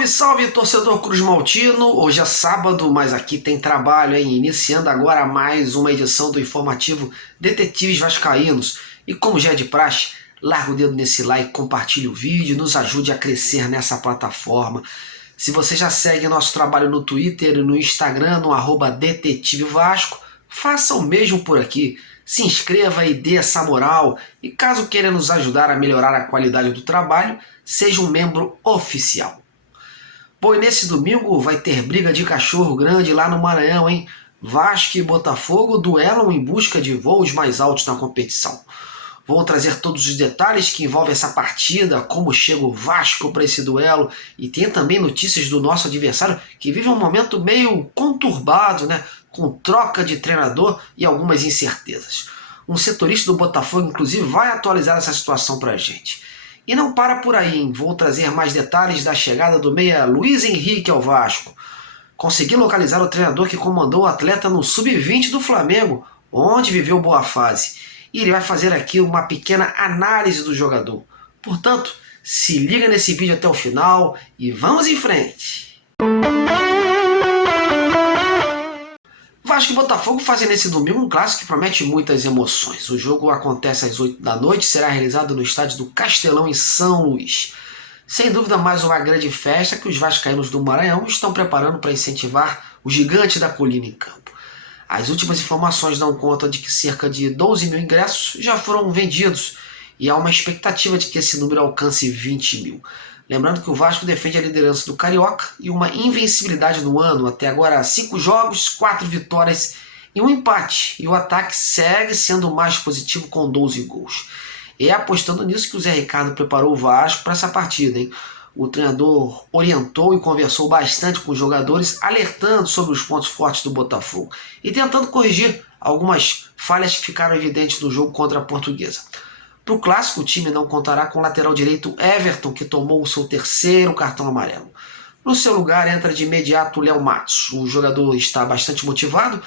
Salve, salve, torcedor Cruz Maltino! Hoje é sábado, mas aqui tem trabalho, hein? Iniciando agora mais uma edição do informativo Detetives Vascaínos. E como já é de praxe, larga o dedo nesse like, compartilhe o vídeo, nos ajude a crescer nessa plataforma. Se você já segue nosso trabalho no Twitter e no Instagram, no @Detetive Vasco, faça o mesmo por aqui. Se inscreva e dê essa moral. E caso queira nos ajudar a melhorar a qualidade do trabalho, seja um membro oficial. Bom, e nesse domingo vai ter briga de cachorro grande lá no Maranhão, hein? Vasco e Botafogo duelam em busca de voos mais altos na competição. Vou trazer todos os detalhes que envolvem essa partida, como chega o Vasco para esse duelo, e tem também notícias do nosso adversário que vive um momento meio conturbado, né? Com troca de treinador e algumas incertezas. Um setorista do Botafogo, inclusive, vai atualizar essa situação para a gente. E não para por aí, hein? Vou trazer mais detalhes da chegada do meia Luiz Henrique ao Vasco. Consegui localizar o treinador que comandou o atleta no Sub-20 do Flamengo, onde viveu boa fase. E ele vai fazer aqui uma pequena análise do jogador. Portanto, se liga nesse vídeo até o final e vamos em frente! Vasco e Botafogo fazem nesse domingo um clássico que promete muitas emoções. O jogo acontece às 8 da noite e será realizado no estádio do Castelão, em São Luís. Sem dúvida, mais uma grande festa que os vascaínos do Maranhão estão preparando para incentivar o gigante da colina em campo. As últimas informações dão conta de que cerca de 12 mil ingressos já foram vendidos e há uma expectativa de que esse número alcance 20 mil. Lembrando que o Vasco defende a liderança do Carioca e uma invencibilidade no ano. Até agora, 5 jogos, 4 vitórias e um empate. E o ataque segue sendo o mais positivo com 12 gols. E é apostando nisso que o Zé Ricardo preparou o Vasco para essa partida, hein? O treinador orientou e conversou bastante com os jogadores, alertando sobre os pontos fortes do Botafogo e tentando corrigir algumas falhas que ficaram evidentes no jogo contra a Portuguesa. Para o clássico, o time não contará com o lateral direito Everton, que tomou o seu terceiro cartão amarelo. No seu lugar entra de imediato o Léo Matos. O jogador está bastante motivado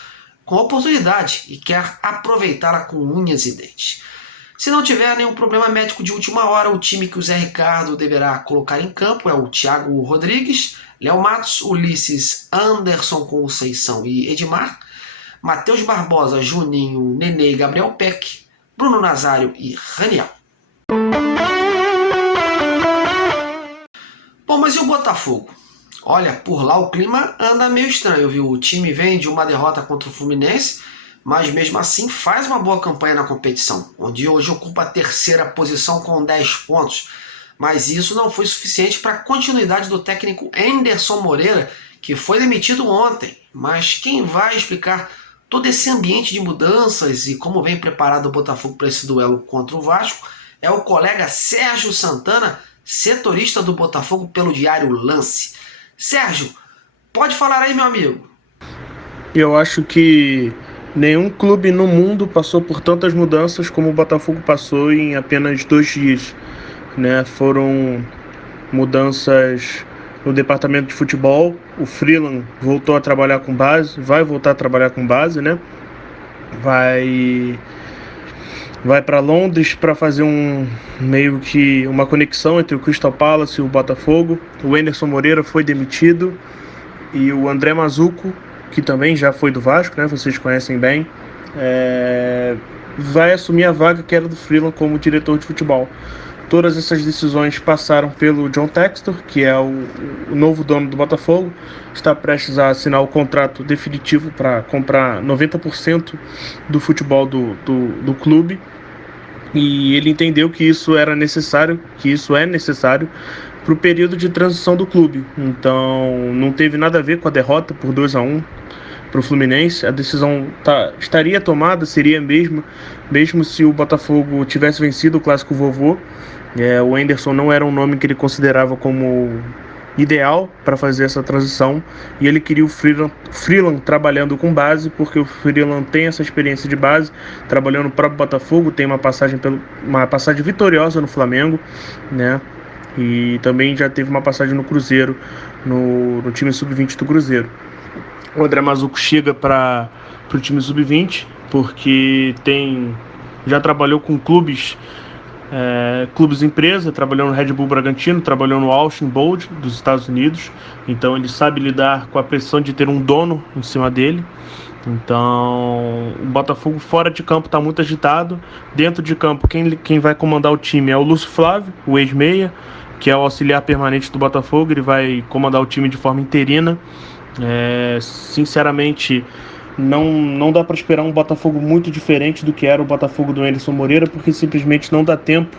com a oportunidade e quer aproveitá-la com unhas e dentes. Se não tiver nenhum problema médico de última hora, o time que o Zé Ricardo deverá colocar em campo é o Thiago Rodrigues, Léo Matos, Ulisses, Anderson Conceição e Edmar, Matheus Barbosa, Juninho, Nenê e Gabriel Peck, Bruno Nazário e Raniel. Bom, mas e o Botafogo? Olha, por lá o clima anda meio estranho, viu? O time vem de uma derrota contra o Fluminense, mas mesmo assim faz uma boa campanha na competição, onde hoje ocupa a terceira posição com 10 pontos. Mas isso não foi suficiente para a continuidade do técnico Anderson Moreira, que foi demitido ontem. Mas quem vai explicar todo esse ambiente de mudanças e como vem preparado o Botafogo para esse duelo contra o Vasco é o colega Sérgio Santana, setorista do Botafogo pelo Diário Lance. Sérgio, pode falar aí, meu amigo. Eu acho que nenhum clube no mundo passou por tantas mudanças como o Botafogo passou em apenas 2 dias, né? Foram mudanças no departamento de futebol. O Freeland voltou a trabalhar com base, vai voltar a trabalhar com base, né? Vai para Londres para fazer meio que uma conexão entre o Crystal Palace e o Botafogo. O Anderson Moreira foi demitido e o André Mazuco, que também já foi do Vasco, né? Vocês conhecem bem, vai assumir a vaga que era do Freeland como diretor de futebol. Todas essas decisões passaram pelo John Textor, que é o novo dono do Botafogo. Está prestes a assinar o contrato definitivo para comprar 90% do futebol do clube. E ele entendeu que isso era necessário, que isso é necessário para o período de transição do clube. Então não teve nada a ver com a derrota por 2-1 para o Fluminense. A decisão estaria tomada, seria mesmo se o Botafogo tivesse vencido o Clássico Vovô. O Anderson não era um nome que ele considerava como ideal para fazer essa transição, e ele queria o Freeland trabalhando com base, porque o Freeland tem essa experiência de base, trabalhando no próprio Botafogo, tem uma passagem vitoriosa no Flamengo, né? E também já teve uma passagem no Cruzeiro, no time Sub-20 do Cruzeiro. O André Mazuco chega para o time Sub-20 porque já trabalhou com clubes clubes empresa, trabalhou no Red Bull Bragantino, trabalhou no Austin Bold dos Estados Unidos, então ele sabe lidar com a pressão de ter um dono em cima dele. Então o Botafogo fora de campo está muito agitado. Dentro de campo quem vai comandar o time é o Lúcio Flávio, o ex-meia, que é o auxiliar permanente do Botafogo. Ele vai comandar o time de forma interina. Sinceramente, não dá para esperar um Botafogo muito diferente do que era o Botafogo do Anderson Moreira, porque simplesmente não dá tempo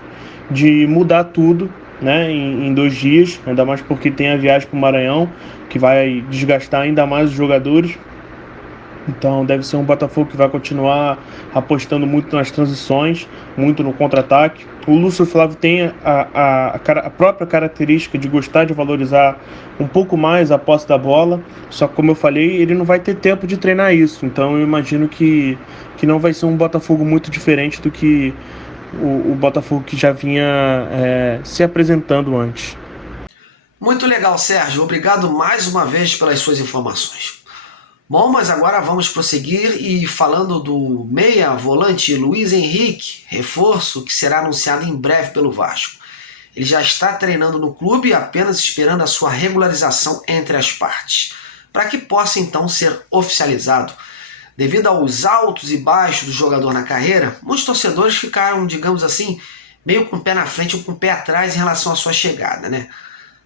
de mudar tudo, né, em 2 dias, ainda mais porque tem a viagem para o Maranhão, que vai desgastar ainda mais os jogadores. Então deve ser um Botafogo que vai continuar apostando muito nas transições, muito no contra-ataque. O Lúcio Flávio tem a própria característica de gostar de valorizar um pouco mais a posse da bola, só que, como eu falei, ele não vai ter tempo de treinar isso. Então eu imagino que não vai ser um Botafogo muito diferente do que o Botafogo que já vinha se apresentando antes. Muito legal, Sérgio. Obrigado mais uma vez pelas suas informações. Bom, mas agora vamos prosseguir e falando do meia volante Luiz Henrique, reforço que será anunciado em breve pelo Vasco. Ele já está treinando no clube, apenas esperando a sua regularização entre as partes, para que possa então ser oficializado. Devido aos altos e baixos do jogador na carreira, muitos torcedores ficaram, digamos assim, meio com o pé na frente ou com o pé atrás em relação à sua chegada, né?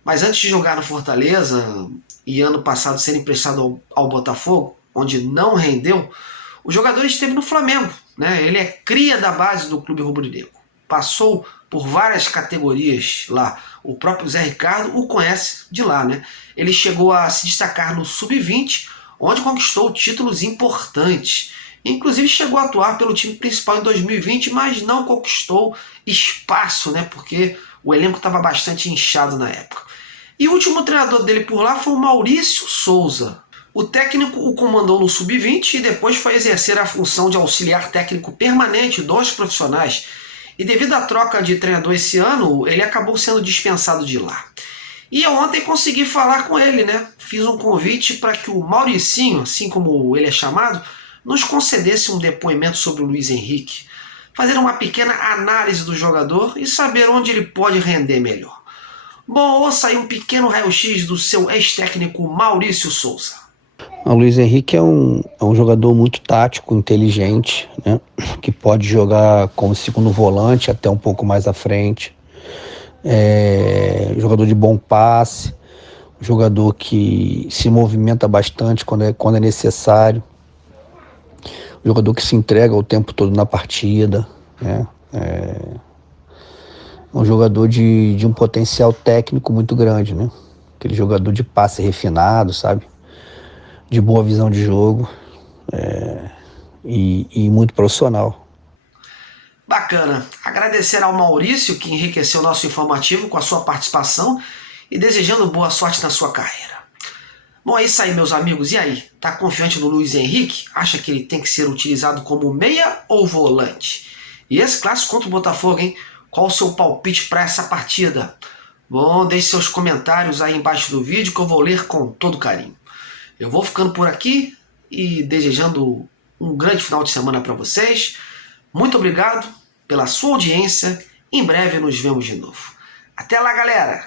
Mas antes de jogar no Fortaleza e ano passado ser emprestado ao Botafogo, onde não rendeu, o jogador esteve no Flamengo, né? Ele é cria da base do clube rubro-negro. Passou por várias categorias lá. O próprio Zé Ricardo o conhece de lá, né? Ele chegou a se destacar no Sub-20, onde conquistou títulos importantes. Inclusive chegou a atuar pelo time principal em 2020, mas não conquistou espaço, né? Porque o elenco estava bastante inchado na época. E o último treinador dele por lá foi o Maurício Souza. O técnico o comandou no Sub-20 e depois foi exercer a função de auxiliar técnico permanente dos profissionais. E devido à troca de treinador esse ano, ele acabou sendo dispensado de lá. E eu ontem consegui falar com ele, né? Fiz um convite para que o Mauricinho, assim como ele é chamado, nos concedesse um depoimento sobre o Luiz Henrique, fazer uma pequena análise do jogador e saber onde ele pode render melhor. Bom, ouça aí um pequeno raio-x do seu ex-técnico Maurício Souza. O Luiz Henrique é um jogador muito tático, inteligente, né? Que pode jogar como segundo volante até um pouco mais à frente. Jogador de bom passe, jogador que se movimenta bastante quando é necessário. Jogador que se entrega o tempo todo na partida, né? Um jogador de um potencial técnico muito grande, né? Aquele jogador de passe refinado, sabe? De boa visão de jogo e muito profissional. Bacana. Agradecer ao Maurício, que enriqueceu o nosso informativo com a sua participação e desejando boa sorte na sua carreira. Bom, é isso aí, meus amigos. E aí? Tá confiante no Luiz Henrique? Acha que ele tem que ser utilizado como meia ou volante? E esse clássico contra o Botafogo, hein? Qual o seu palpite para essa partida? Bom, deixe seus comentários aí embaixo do vídeo que eu vou ler com todo carinho. Eu vou ficando por aqui e desejando um grande final de semana para vocês. Muito obrigado pela sua audiência. Em breve nos vemos de novo. Até lá, galera!